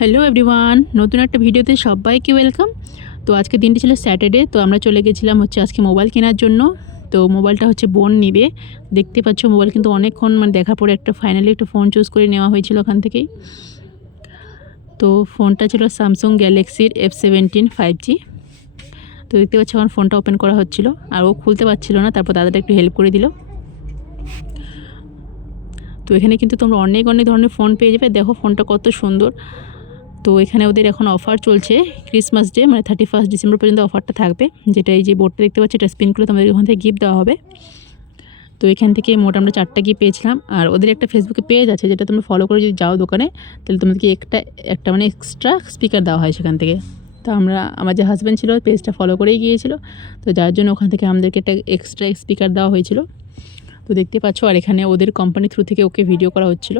Hello everyone, নতুন একটা ভিডিওতে সবাইকে ওয়েলকাম। তো আজকে দিনটি ছিল স্যাটারডে, তো আমরা চলে গেছিলাম আজকে মোবাইল কেনার জন্য। তো মোবাইলটা বোন নিবে, দেখতে পাচ্ছ মোবাইল কিন্তু অনেকক্ষণ দেখার পরে ফাইনালি একটা ফোন চুজ করে নেওয়া হয়েছিল ওখান থেকেই। তো ফোনটা ছিল স্যামসাং গ্যালাক্সির F17 5G। তো দেখতে পাচ্ছ আমার ফোনটা ওপেন করা হচ্ছিল, আর ও খুলতে পারছিল না, তারপর দাদাটা একটু হেল্প করে দিল। তো এখানে কিন্তু তোমরা অনেক ধরনের ফোন পেয়ে যাবে। দেখো ফোনটা কত সুন্দর। তো এখানে ওদের এখন অফার চলছে, ক্রিসমাস ডে 31 ডিসেম্বর পর্যন্ত অফারটা থাকবে। যেটা এই যে বোর্ডটা দেখতে পাচ্ছি, এটা স্পিন করলে তোমাদের ওখান থেকে গিফট দেওয়া হবে। তো এখান থেকে মোট আমরা 4টা গিফট পেয়েছিলাম। আর ওদের একটা ফেসবুকে পেজ আছে, যেটা তোমরা ফলো করে যদি যাও দোকানে, তাহলে তোমাদেরকে একটা এক্সট্রা স্পিকার দেওয়া হয় সেখান থেকে। তো আমার যে হাজব্যান্ড ছিল পেজটা ফলো করেই গিয়েছিল, তো যার জন্য ওখান থেকে আমাদেরকে একটা এক্সট্রা স্পিকার দেওয়া হয়েছিল। তো দেখতে পাচ্ছ, আর এখানে ওদের কোম্পানি থ্রু থেকে ওকে ভিডিও করা হচ্ছিল।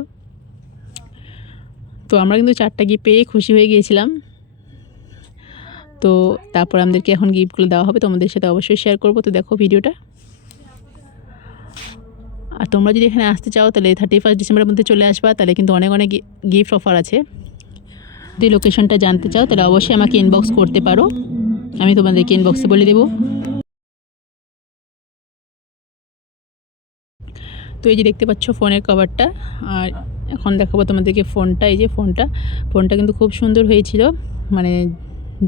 তো আমরা কিন্তু 4টা গিফট পেয়ে খুশি হয়ে গিয়েছিলাম। তো তারপর আমাদেরকে এখন গিফটগুলো দেওয়া হবে, তোমাদের সাথে অবশ্যই শেয়ার করবো। তো দেখো ভিডিওটা। আর তোমরা যদি এখানে আসতে চাও তাহলে 31 ডিসেম্বরের মধ্যে চলে আসবা, তাহলে কিন্তু অনেক গিফট অফার আছে। যদি লোকেশনটা জানতে চাও তাহলে অবশ্যই আমাকে ইনবক্স করতে পারো, আমি তোমাদেরকে ইনবক্সে বলে দেবো। তো এই যে দেখতে পাচ্ছ ফোনের কভারটা, আর এখন দেখাবো তোমাদেরকে ফোনটা। এই যে ফোনটা কিন্তু খুব সুন্দর হয়েছিল।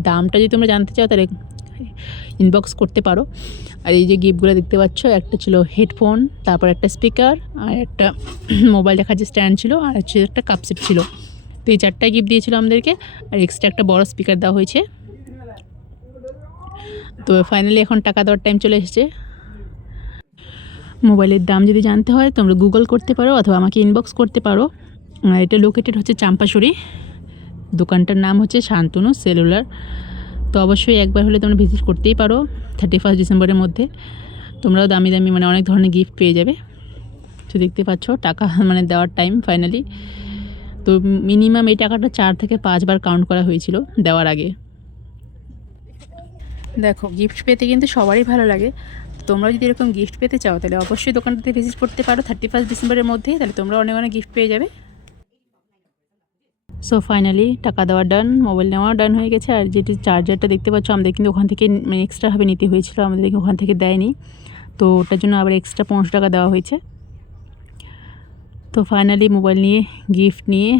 দামটা যদি তোমরা জানতে চাও তাহলে ইনবক্স করতে পারো। আর এই যে গিফটগুলো দেখতে পাচ্ছ, একটা ছিল হেডফোন, তারপর একটা স্পিকার, আর একটা মোবাইল দেখার যে স্ট্যান্ড ছিল, আর হচ্ছে একটা কাপ সেট ছিল। তো এই 4টা গিফট দিয়েছিল আমাদেরকে, আর এক্সট্রা একটা বড় স্পিকার দেওয়া হয়েছে। তো ফাইনালি এখন টাকা দেওয়ার টাইম চলে এসেছে। মোবাইলের দাম যদি জানতে হয় তোমরা গুগল করতে পারো অথবা আমাকে ইনবক্স করতে পারো। এটা লোকেটেড হচ্ছে চাম্পাশুড়ি, দোকানটার নাম হচ্ছে শান্তনু সেলুলার। তো অবশ্যই একবার হলে তোমরা ভিজিট করতেই পারো 31 ডিসেম্বরের মধ্যে। তোমরাও দামি অনেক ধরনের গিফট পেয়ে যাবে। তো দেখতে পাচ্ছ টাকা দেওয়ার টাইম ফাইনালি। তো মিনিমাম এই টাকাটা 4 থেকে 5 বার কাউন্ট করা হয়েছিল দেওয়ার আগে। দেখো গিফট পেতে কিন্তু সবারই ভালো লাগে। তোমরা যদি এরকম গিফট পেতে চাও তাহলে অবশ্যই দোকানটাতে ভিজিট করতে পারো 31 ডিসেম্বরের মধ্যেই, তাহলে তোমরা অনেক গিফট পেয়ে যাবে। সো ফাইনালি টাকা দেওয়া ডান, মোবাইল নেওয়া ডান হয়ে গেছে। আর যেটি চার্জারটা দেখতে পাচ্ছ আমাদের কিন্তু ওখান থেকে এক্সট্রাভাবে নিতে হয়েছিল, আমাদেরকে ওখান থেকে দেয়নি। তো ওটার জন্য আবার এক্সট্রা 500 টাকা দেওয়া হয়েছে। তো ফাইনালি মোবাইল নিয়ে গিফট নিয়ে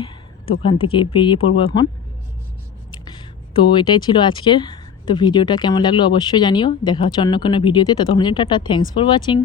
তো ওখান থেকে বেরিয়ে পড়বো এখন। তো এটাই ছিল আজকের। তো ভিডিওটা কেমন লাগলো অবশ্যই জানিও। দেখা হচ্ছে অন্য কোনো ভিডিওতে। ততক্ষণ টাটা, থ্যাংকস ফর ওয়াচিং।